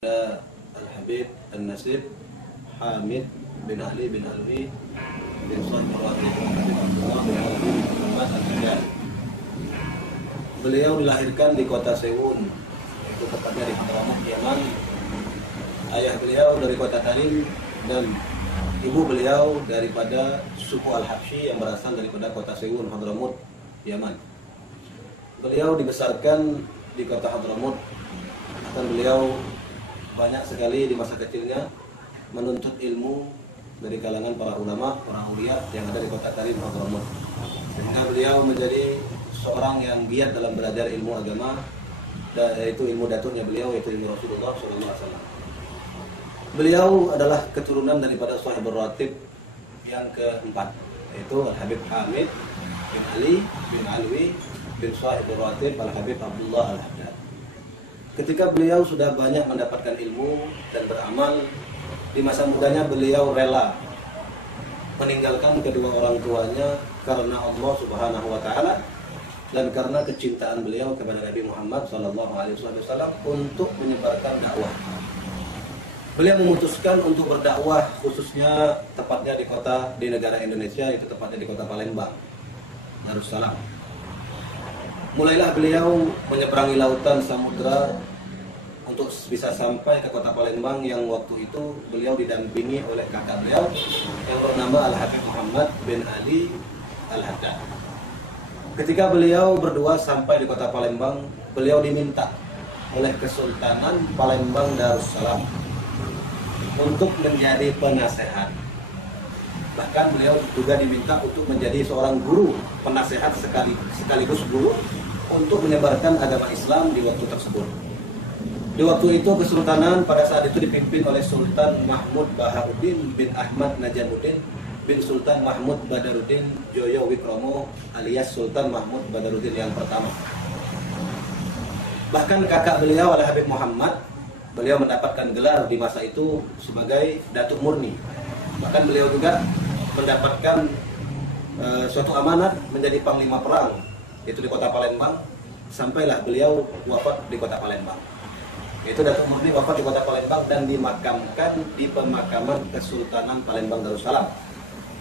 Al-Habib An-Nasib Hamid bin Ali bin Alwi bin Sahib Al-Watib Habib Abdullah bin Ali bin Muhammad Al-Haddad. Beliau dilahirkan di kota Sewun, itu tepatnya di Hadramaut, Yaman. Ayah beliau dari kota Tarim dan ibu beliau daripada suku Al-Habsyi yang berasal daripada kota Sewun, Hadramaut, Yaman. Beliau dibesarkan di kota Hadramaut, dan beliau banyak sekali di masa kecilnya menuntut ilmu dari kalangan para ulama, para aulia yang ada di kota Tarim, Hadramaut. Sehingga beliau menjadi seorang yang giat dalam belajar ilmu agama, yaitu ilmu datuknya beliau, yaitu ilmu Rasulullah SAW. Beliau adalah keturunan daripada Sahib Al-Watib yang keempat, yaitu Al-Habib Hamid bin Ali bin Alwi bin Sahib Al-Watib Al-Habib Abdullah Al-Haddad. Ketika beliau sudah banyak mendapatkan ilmu dan beramal, di masa mudanya beliau rela meninggalkan kedua orang tuanya karena Allah Subhanahu wa taala dan karena kecintaan beliau kepada Nabi Muhammad SAW untuk menyebarkan dakwah. Beliau memutuskan untuk berdakwah, khususnya tepatnya di negara Indonesia, itu tepatnya di kota Palembang, Darussalam. Mulailah beliau menyeberangi lautan samudra untuk bisa sampai ke kota Palembang, yang waktu itu beliau didampingi oleh kakak beliau yang bernama Al-Habib Muhammad bin Ali Al-Haddad. Ketika beliau berdua sampai di kota Palembang, beliau diminta oleh Kesultanan Palembang Darussalam untuk menjadi penasehat. Bahkan beliau juga diminta untuk menjadi seorang guru, penasehat sekaligus guru untuk menyebarkan agama Islam di waktu tersebut. Di waktu itu Kesultanan pada saat itu dipimpin oleh Sultan Mahmud Baharuddin bin Ahmad Najamuddin bin Sultan Mahmud Badaruddin Joyo Wikromo alias Sultan Mahmud Badaruddin yang pertama. Bahkan kakak beliau Al-Habib Muhammad, beliau mendapatkan gelar di masa itu sebagai Datuk Murni. Bahkan beliau juga mendapatkan suatu amanat menjadi panglima perang, itu di kota Palembang, sampailah beliau wafat di kota Palembang. Itu Datuk Murni wafat di kota Palembang dan dimakamkan di pemakaman Kesultanan Palembang Darussalam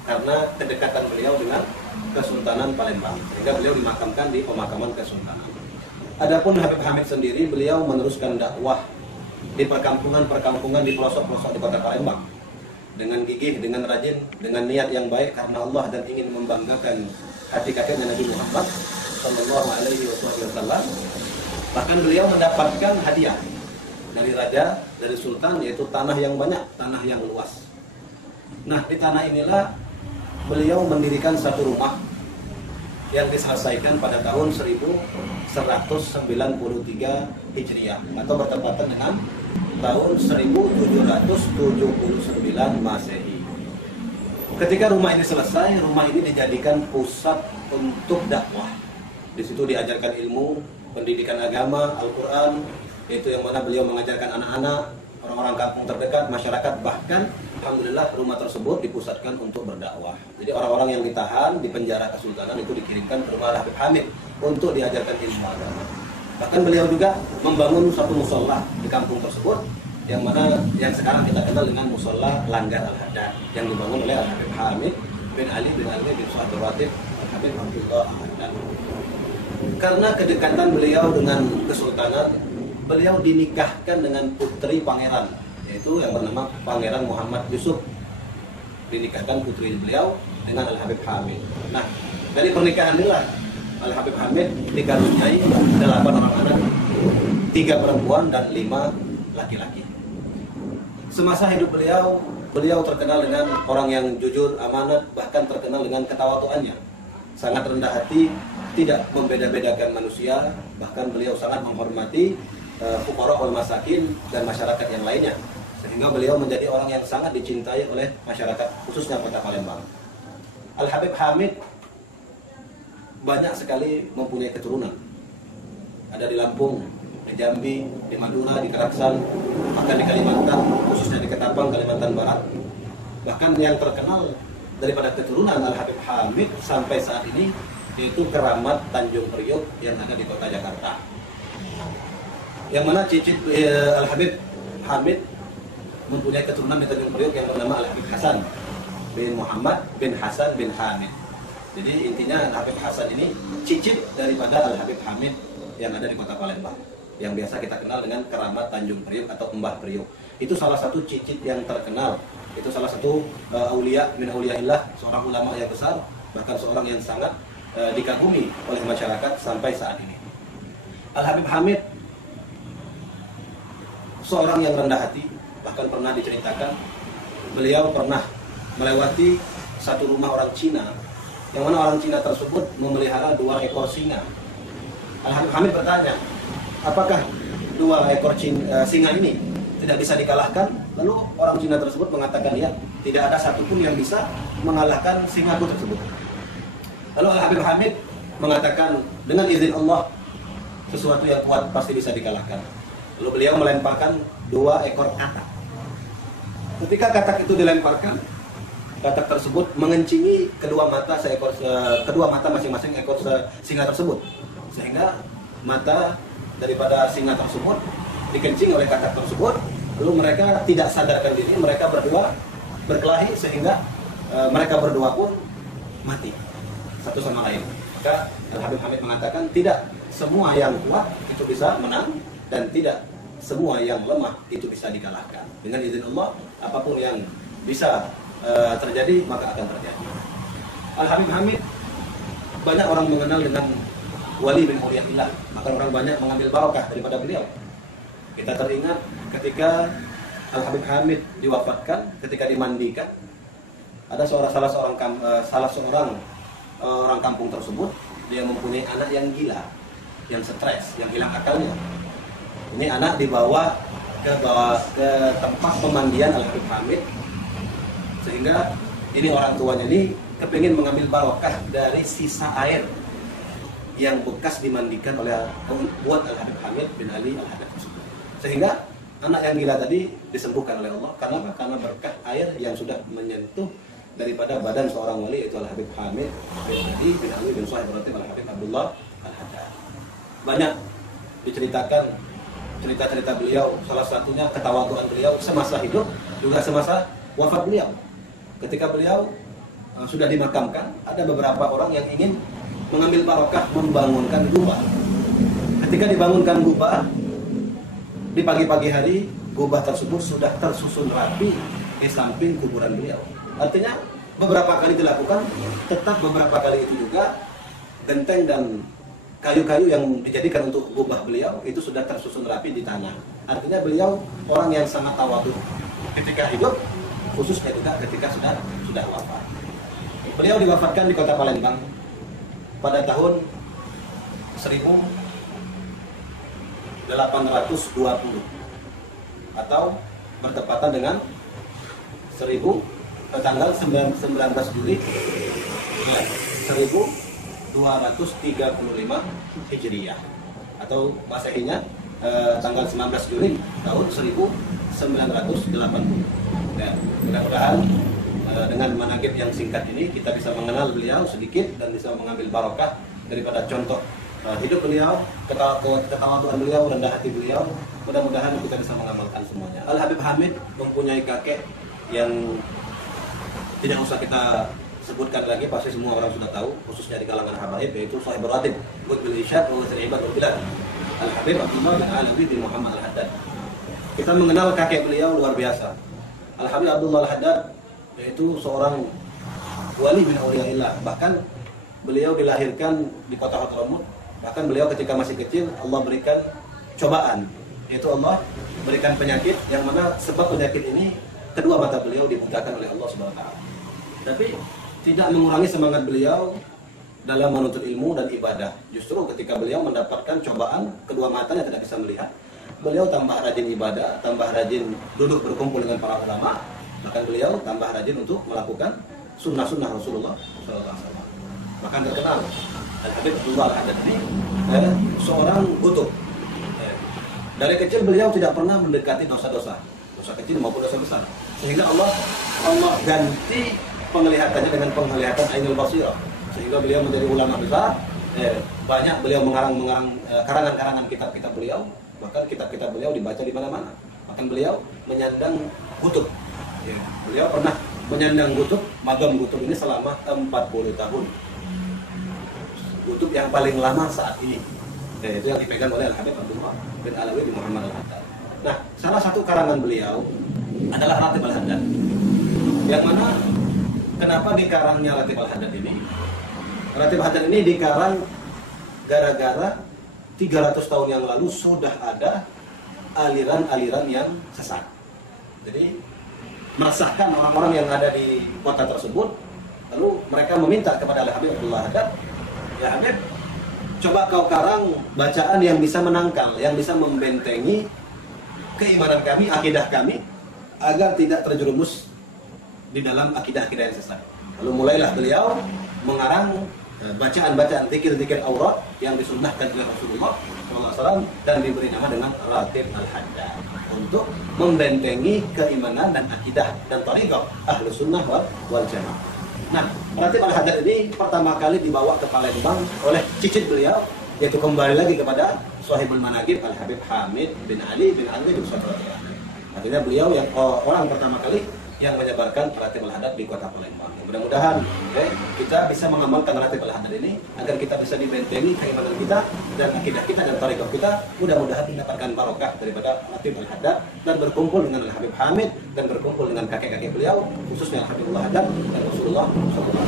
karena kedekatan beliau dengan Kesultanan Palembang, sehingga beliau dimakamkan di pemakaman Kesultanan. Adapun Habib Hamid sendiri, beliau meneruskan dakwah di perkampungan-perkampungan di pelosok-pelosok di kota Palembang dengan gigih, dengan rajin, dengan niat yang baik karena Allah dan ingin membanggakan hati kakeknya Nabi Muhammad Sallallahu Alaihi Wasallam. Bahkan beliau mendapatkan hadiah dari raja, dari sultan, yaitu tanah yang banyak, tanah yang luas. Nah, di tanah inilah beliau mendirikan satu rumah yang diselesaikan pada tahun 1193 Hijriah atau bertepatan dengan tahun 1779 Masehi. Ketika rumah ini selesai, rumah ini dijadikan pusat untuk dakwah. Di situ diajarkan ilmu, pendidikan agama, Al-Quran, itu yang mana beliau mengajarkan anak-anak, orang-orang kampung terdekat, masyarakat. Bahkan, alhamdulillah, rumah tersebut dipusatkan untuk berdakwah. Jadi orang-orang yang ditahan di penjara Kesultanan itu dikirimkan ke rumah Habib Hamid untuk diajarkan ilmu agama. Bahkan beliau juga membangun satu musola di kampung tersebut, yang mana yang sekarang kita kenal dengan musola Langgar Al-Haddad, yang dibangun oleh Al-Habib Hamid bin Ali bin Alwi bin Sahib Al-Watib Habib Abdullah Al-Haddad. Karena kedekatan beliau dengan Kesultanan, beliau dinikahkan dengan putri pangeran, yaitu yang bernama Pangeran Muhammad Yusuf. Dinikahkan putri beliau dengan Al-Habib Hamid. Nah, dari pernikahan inilah Al-Habib Hamid dikaruniai 8 orang anak, 3 perempuan dan 5 laki-laki. Semasa hidup beliau, beliau terkenal dengan orang yang jujur, amanat, bahkan terkenal dengan ketawaduannya. Sangat rendah hati, tidak membeda-bedakan manusia, bahkan beliau sangat menghormati fuqara wal masakin dan masyarakat yang lainnya, sehingga beliau menjadi orang yang sangat dicintai oleh masyarakat, khususnya kota Palembang. Al-Habib Hamid banyak sekali mempunyai keturunan. Ada di Lampung, di Jambi, di Madura, di Karaksan, bahkan di Kalimantan, khususnya di Ketapang, Kalimantan Barat. Bahkan yang terkenal daripada keturunan Al-Habib Hamid sampai saat ini yaitu Keramat Tanjung Priok yang ada di kota Jakarta. Yang mana cicit Al-Habib Hamid mempunyai keturunan dari beliau yang bernama Al-Habib Hasan bin Muhammad bin Hasan bin Hamid. Jadi intinya Al-Habib Hasan ini cicit daripada Al-Habib Hamid yang ada di kota Palembang, yang biasa kita kenal dengan Keramat Tanjung Priok atau Mbah Priok. Itu salah satu cicit yang terkenal. Itu salah satu aulia min auliaillah, seorang ulama yang besar, bahkan seorang yang sangat dikagumi oleh masyarakat sampai saat ini. Al-Habib Hamid seorang yang rendah hati, bahkan pernah diceritakan beliau pernah melewati satu rumah orang Cina, yang mana orang Cina tersebut memelihara 2 ekor singa. Al-Habib Hamid bertanya, apakah 2 ekor singa ini tidak bisa dikalahkan? Lalu orang Cina tersebut mengatakan, ya, tidak ada satupun yang bisa mengalahkan singaku tersebut. Lalu Al-Habib Hamid mengatakan, dengan izin Allah, sesuatu yang kuat pasti bisa dikalahkan. Lalu beliau melemparkan 2 ekor katak. Ketika katak itu dilemparkan, katak tersebut mengencingi kedua mata masing-masing ekor singa tersebut, sehingga mata daripada singa tersebut dikencing oleh katak tersebut. Lalu mereka tidak sadarkan diri, mereka berdua berkelahi sehingga mereka berdua pun mati satu sama lain. Maka Al-Habib Hamid mengatakan, tidak semua yang kuat itu bisa menang, dan tidak semua yang lemah itu bisa dikalahkan. Dengan izin Allah, apapun yang bisa terjadi maka akan terjadi. Al-Habib Hamid banyak orang mengenal dengan wali bin auliaillah, maka orang banyak mengambil barokah daripada beliau. Kita teringat ketika Al-Habib Hamid diwafatkan, ketika dimandikan, ada salah seorang orang kampung tersebut, dia mempunyai anak yang gila, yang stres, yang hilang akalnya. Ini anak dibawa ke tempat pemandian Al-Habib Hamid, sehingga ini orang tuanya ini kepingin mengambil barokah dari sisa air yang bekas dimandikan oleh buat Al-Habib Hamid bin Ali Al-Haddad tersebut. Sehingga anak yang gila tadi disembuhkan oleh Allah. Karena berkah air yang sudah menyentuh daripada badan seorang wali, yaitu Al-Habib Hamid bin Ali bin Ali bin Sahib Al-Habib Abdullah Al-Haddad. Banyak diceritakan cerita-cerita beliau, salah satunya ketawaduan beliau semasa hidup, juga semasa wafat beliau. Ketika beliau sudah dimakamkan, ada beberapa orang yang ingin mengambil barokah membangunkan gubah. Ketika dibangunkan gubah, di pagi-pagi hari gubah tersebut sudah tersusun rapi di samping kuburan beliau. Artinya beberapa kali dilakukan, tetap beberapa kali itu juga genteng dan kayu-kayu yang dijadikan untuk gubah beliau itu sudah tersusun rapi di tanah. Artinya beliau orang yang sangat tawadhu ketika hidup, khususnya juga ketika sudah wafat. Beliau diwafatkan di kota Palembang pada tahun 1820 atau bertepatan dengan tanggal 19 Juli 1235 Hijriyah, atau Masehinya tanggal 19 Juli tahun 1980. Dan mudah-mudahan dengan manaqib yang singkat ini kita bisa mengenal beliau sedikit dan bisa mengambil barokah daripada contoh hidup beliau, ketawaduan beliau, rendah hati beliau. Mudah-mudahan kita bisa mengamalkan semuanya. Al-Habib Hamid mempunyai kakek yang tidak usah kita sebutkan lagi, pasti semua orang sudah tahu, khususnya di kalangan habaib, yaitu Sahib Ratib Qutbil Irsyad wa Wasir Ibad wal Bilad, Al-Habib Abdullah bin Alawi bin Muhammad Al-Haddad. Kita mengenal kakek beliau luar biasa. Al-Habib Abdullah Al-Haddad yaitu seorang wali bin auliaillah. Bahkan beliau dilahirkan di kota Hadramaut. Bahkan beliau ketika masih kecil Allah berikan cobaan, yaitu Allah berikan penyakit yang mana sebab penyakit ini kedua mata beliau dibutakan oleh Allah Subhanahu wa taala. Tapi tidak mengurangi semangat beliau dalam menuntut ilmu dan ibadah. Justru ketika beliau mendapatkan cobaan, kedua matanya tidak bisa melihat, beliau tambah rajin ibadah, tambah rajin duduk berkumpul dengan para ulama, bahkan beliau tambah rajin untuk melakukan sunnah-sunnah Rasulullah SAW. Bahkan terkenal Al-Habib Abdullah Al-Haddad ini seorang kutub. Dari kecil beliau tidak pernah mendekati dosa-dosa, dosa kecil maupun dosa besar, sehingga Allah ganti penglihatannya dengan penglihatan ainul basirah, sehingga beliau menjadi ulama besar. Banyak beliau mengarang karangan-karangan kitab-kitab beliau, bahkan kitab-kitab beliau dibaca di mana-mana. Bahkan beliau menyandang gutub. Ya, beliau pernah menyandang gutub, magam gutub ini selama 40 tahun. Gutub yang paling lama saat ini. Dan itu yang dipegang oleh Al-Habib Abdullah bin Alawi bin Muhammad Al-Haddad. Nah, salah satu karangan beliau adalah Ratib Al-Haddad. Yang mana kenapa dikarangnya Ratib Al-Haddad ini? Ratib Al-Haddad ini dikarang gara-gara 300 tahun yang lalu sudah ada aliran-aliran yang sesat. Jadi meresahkan orang-orang yang ada di kota tersebut. Lalu mereka meminta kepada Al-Habib Abdullah Haddad, ya Habib, coba kau karang bacaan yang bisa menangkal, yang bisa membentengi keimanan kami, akidah kami, agar tidak terjerumus di dalam akidah-akidah yang sesat. Lalu mulailah beliau mengarang bacaan-bacaan zikir-zikir aurat yang disunnahkan oleh Rasulullah SAW dan diberi nama dengan Ratib Al-Haddad untuk membentengi keimanan dan akidah dan thariqah Ahlus Sunnah wal Jamaah. Nah, Ratib Al-Haddad ini pertama kali dibawa ke Palembang oleh cicit beliau, yaitu kembali lagi kepada Shahibul Manaqib Al-Habib Hamid bin Ali bin Alwi bin Sadrah. Artinya beliau yang orang pertama kali yang menyebarkan Ratib Al-Haddad di kota Palembang. Mudah-mudahan kita bisa mengamalkan Ratib Al-Haddad ini agar kita bisa dibentengi keimanan kita dan akidah kita dan thariqah kita. Mudah-mudahan mendapatkan barokah daripada Ratib Al-Haddad dan berkumpul dengan Al-Habib Hamid dan berkumpul dengan kakek-kakek beliau, khususnya Al-Habib Al-Haddad dan Rasulullah SAW.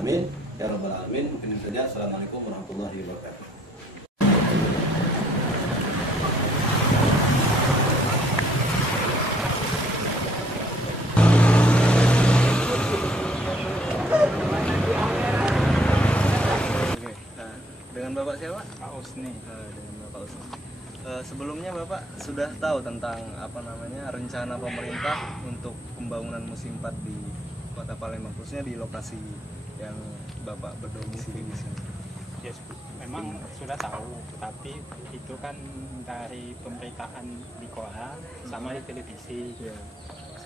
Amin ya rabbal alamin. Mungkin itu saja. Assalamualaikum warahmatullahi wabarakatuh. Bapak siapa? Pak Usni. Dengan Bapak Usni. Sebelumnya Bapak sudah tahu tentang rencana pemerintah untuk pembangunan musim 4 di Kota Palembang, khususnya di lokasi yang Bapak berdomisili di sini. Ya, memang sudah tahu, tetapi itu kan dari pemberitaan di koran sama di televisi. Ya.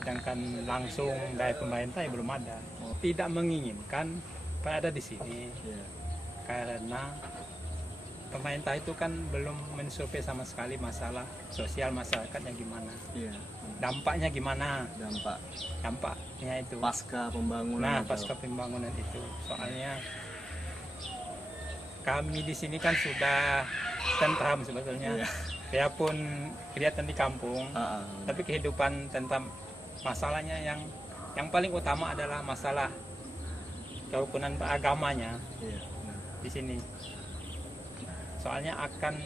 Sedangkan langsung dari pemerintah ya belum ada. Tidak menginginkan berada di sini. Ya. Karena pemerintah itu kan belum mensurvei sama sekali masalah sosial masyarakatnya gimana, dampaknya gimana, dampaknya itu pasca pembangunan. Pasca pembangunan itu, soalnya kami di sini kan sudah tentram sebetulnya, biarpun kelihatan di kampung, tapi kehidupan tentang masalahnya yang paling utama adalah masalah kerukunan beragamanya di sini. Soalnya akan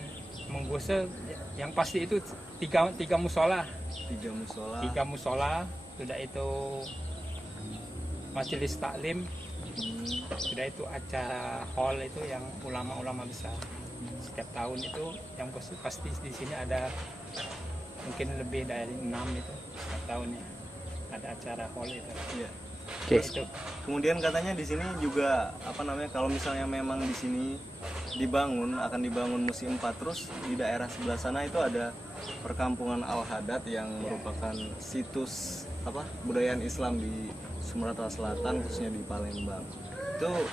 menggusur yang pasti itu tiga musola. Tiga musola, sudah itu majelis taklim, sudah itu acara hall itu yang ulama-ulama besar. Setiap tahun itu yang pasti di sini ada mungkin lebih dari 6 itu setiap tahunnya ada acara hall itu. Okay. Kemudian katanya di sini juga kalau misalnya memang di sini akan dibangun musim 4, terus di daerah sebelah sana itu ada perkampungan Al-Haddad yang merupakan situs budayaan Islam di Sumatera Selatan, khususnya di Palembang. Itu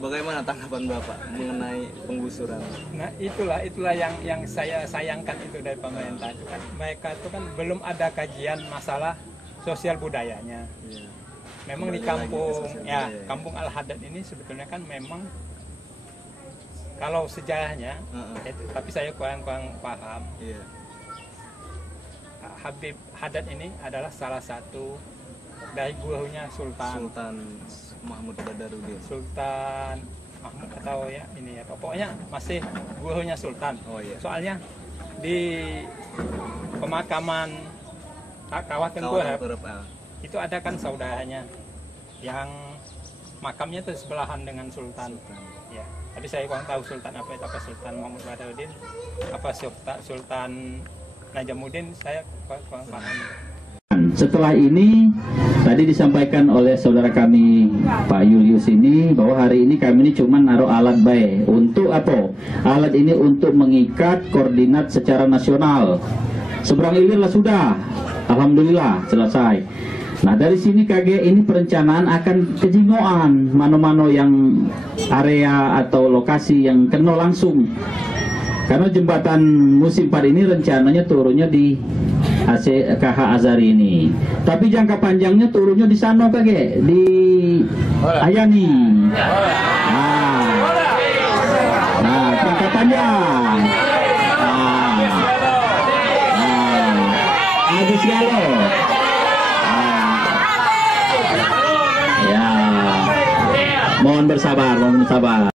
bagaimana tanggapan Bapak mengenai penggusuran? Nah, itulah yang saya sayangkan itu dari pemerintah itu kan, mereka itu kan belum ada kajian masalah sosial budayanya. Memang di kampung Al-Haddad ini sebetulnya kan memang kalau sejarahnya, tapi saya kurang paham. Habib Haddad ini adalah salah satu dari gurunya Sultan Mahmud Badarudin. Sultan Mahmud atau pokoknya masih gurunya Sultan. Soalnya di pemakaman Kawah Tengkurap itu ada kan saudaranya yang makamnya itu sebelahan dengan Sultan. Ya, tapi saya kurang tahu Sultan apa Sultan Mahmud Badarudin, apa Sultan Najamuddin, saya kurang paham. Setelah ini tadi disampaikan oleh saudara kami Pak Julius ini bahwa hari ini kami ini cuma naruh alat baik. Untuk apa? Alat ini untuk mengikat koordinat secara nasional. Seberang ilirlah sudah, alhamdulillah selesai. Nah, dari sini KG ini perencanaan akan kejingoan mano-mano yang area atau lokasi yang kena langsung. Karena jembatan musim 4 ini rencananya turunnya di KH Azhari ini. Tapi jangka panjangnya turunnya di sana kage di Ayani. Nah, jangka panjang. Agus Galo. Ya. Mohon bersabar, mohon bersabar.